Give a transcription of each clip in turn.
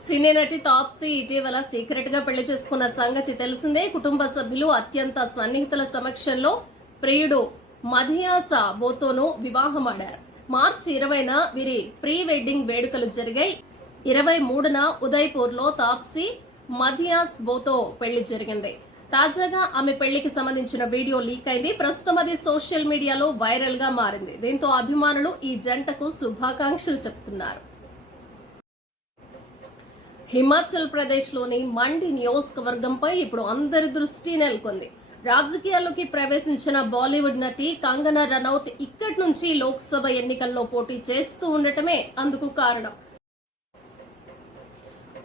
సినీ నటి తాప్సీ ఇటీవల సీక్రెట్ గా పెళ్లి చేసుకున్న సంగతి తెలిసిందే. కుటుంబ సభ్యులు అత్యంత సన్నిహితుల సమక్షంలో ప్రియుడు మధియాస బోతోను వివాహమాడారు. మార్చి 20న వీరి ప్రీ వెడ్డింగ్ వేడుకలు జరిగాయి. 23న ఉదయ్పూర్ లో తాప్సీ మధియాస్ బోతో పెళ్లి జరిగింది. తాజాగా ఆమె పెళ్లికి సంబంధించిన వీడియో లీక్ అయింది. ప్రస్తుతం అది సోషల్ మీడియాలో వైరల్ గా మారింది. దీంతో అభిమానులు ఈ జంటకు శుభాకాంక్షలు చెబుతున్నారు. హిమాచల్ ప్రదేశ్ లోని మండి నియోజకవర్గంపై ఇప్పుడు అందరి దృష్టి నెలకొంది. రాజకీయాల్లోకి ప్రవేశించిన బాలీవుడ్ నటి కంగనా రనౌత్ ఇక్కడి నుంచి లోక్సభ ఎన్నికల్లో పోటీ చేస్తూ ఉండటమే అందుకు కారణం.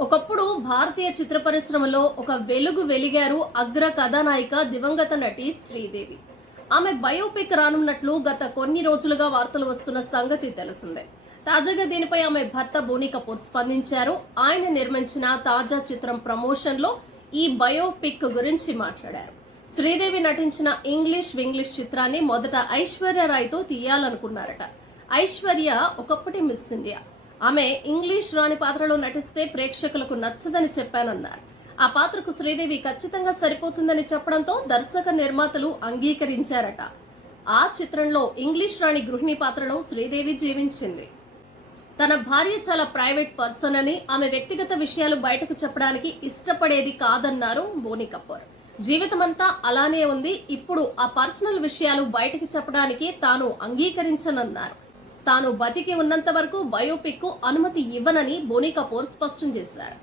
ఒకప్పుడు భారతీయ చిత్ర పరిశ్రమలో ఒక వెలుగు వెలిగారు అగ్ర కథానాయిక దివంగత నటి శ్రీదేవి. ఆమె బయోపిక్ రానున్నట్లు గత కొన్ని రోజులుగా వార్తలు వస్తున్న సంగతి తెలిసిందే. తాజాగా దీనిపై ఆమె భర్త బోనీ కపూర్ స్పందించారు. ఆయన నిర్మించిన తాజా చిత్రం ప్రమోషన్ లో ఈ బయోపిక్ గురించి మాట్లాడారు. శ్రీదేవి నటించిన ఇంగ్లీష్ వింగ్లీష్ చిత్రాన్ని మొదట ఐశ్వర్య రాయ్తో తీయాలనుకున్నారట. ఐశ్వర్య ఒకప్పటి మిస్ ఇండియా. ఆమె ఇంగ్లీష్ రాణి పాత్రలో నటిస్తే ప్రేక్షకులకు నచ్చదని చెప్పానన్నారు. ఆ పాత్రకు శ్రీదేవి ఖచ్చితంగా సరిపోతుందని చెప్పడంతో దర్శక నిర్మాతలు అంగీకరించారట. ఆ చిత్రంలో ఇంగ్లీష్ రాణి గృహిణి పాత్రలో శ్రీదేవి జీవించింది. తన భార్య చాలా ప్రైవేట్ పర్సన్ అని, ఆమె వ్యక్తిగత విషయాలు బయటకు చెప్పడానికి ఇష్టపడేది కాదన్నారు బోనీ కపూర్. జీవితమంతా అలానే ఉంది. ఇప్పుడు ఆ పర్సనల్ విషయాలు బయటకు చెప్పడానికి తాను అంగీకరించనన్నారు. తాను బతికి ఉన్నంత వరకు బయోపిక్ కు అనుమతి ఇవ్వనని బోనీ కపూర్ స్పష్టం చేశారు.